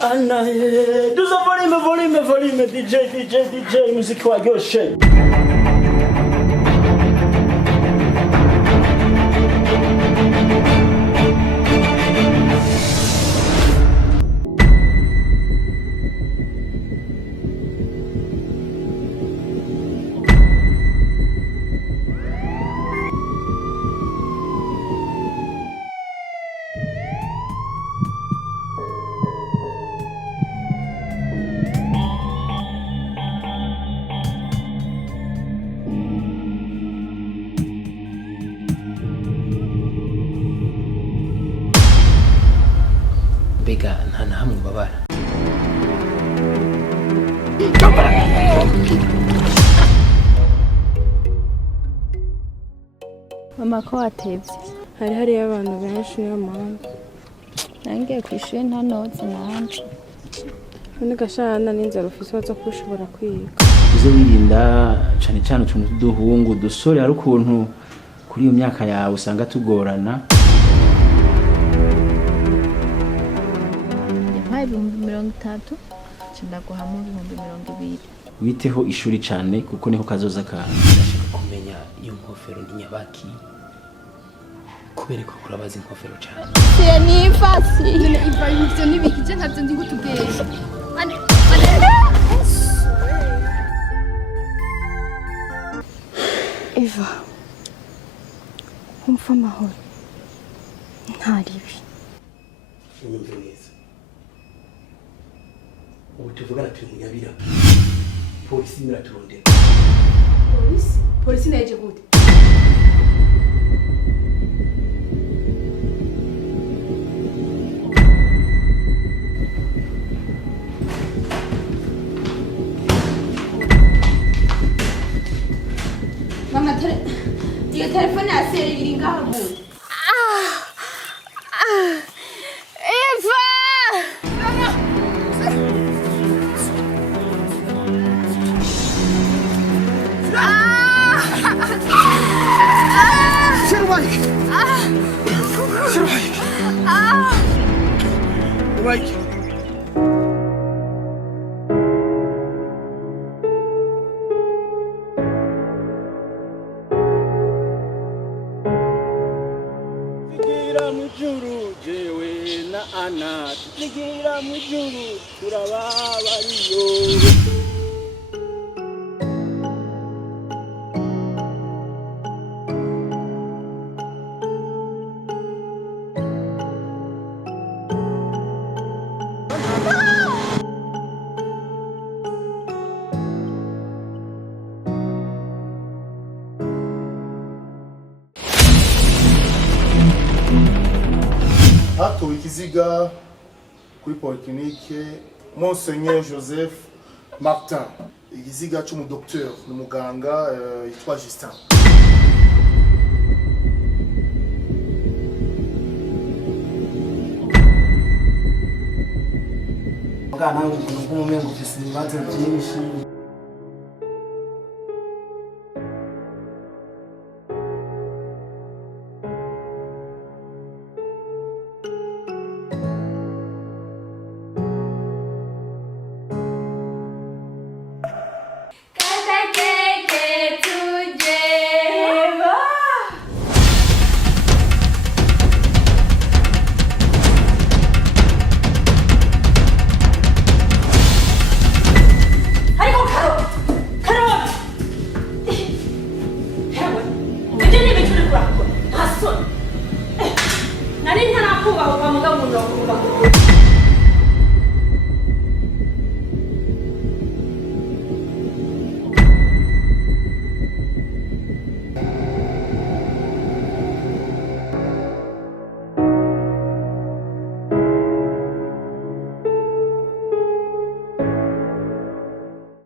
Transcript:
Anna, duza volume, DJ, muziki waryoshe. Bega nta hamwe babara. Mama ko watevye hari abantu benshi niyo mpamvu nangiye kwishuri nta noze nanje none gashana n'inzara ufise waza kushobora kwiga Uze wirinda cane utuntu duhungu dusore hari ukuntu kuri iyo myaka yawe usanga tugorana. yampaye 30 cindaguhamwe 20. Witeho ishuri cane kuko niko kazoza kawe. Ndashaka kumenya iyo nkofero ni nyabaki. Kubera ko kurabaza inkofero cyane. Se ni fasi. None iva ivyo nibikije ntavyo ndi gutubwesha. Eva umfa amahoro ntaribi Unyumve neza. Ubu tuvugana turi mu Nyabira. Polisi miraturondera. Polisi naje gute? Mama iyo telefone ya seri iri ngaho gute? Eva! Tugira mujuru jewe na Ana, tugira mujuru turababariyo. Hatowe ikiziga kuri polyclinique Monseigneur Joseph Martin. Ikiziga cy'umudokteur n'umuganga yitwa Justin. Mugana nk'umuntu nk'umumengo ufise ibibazo byinshi.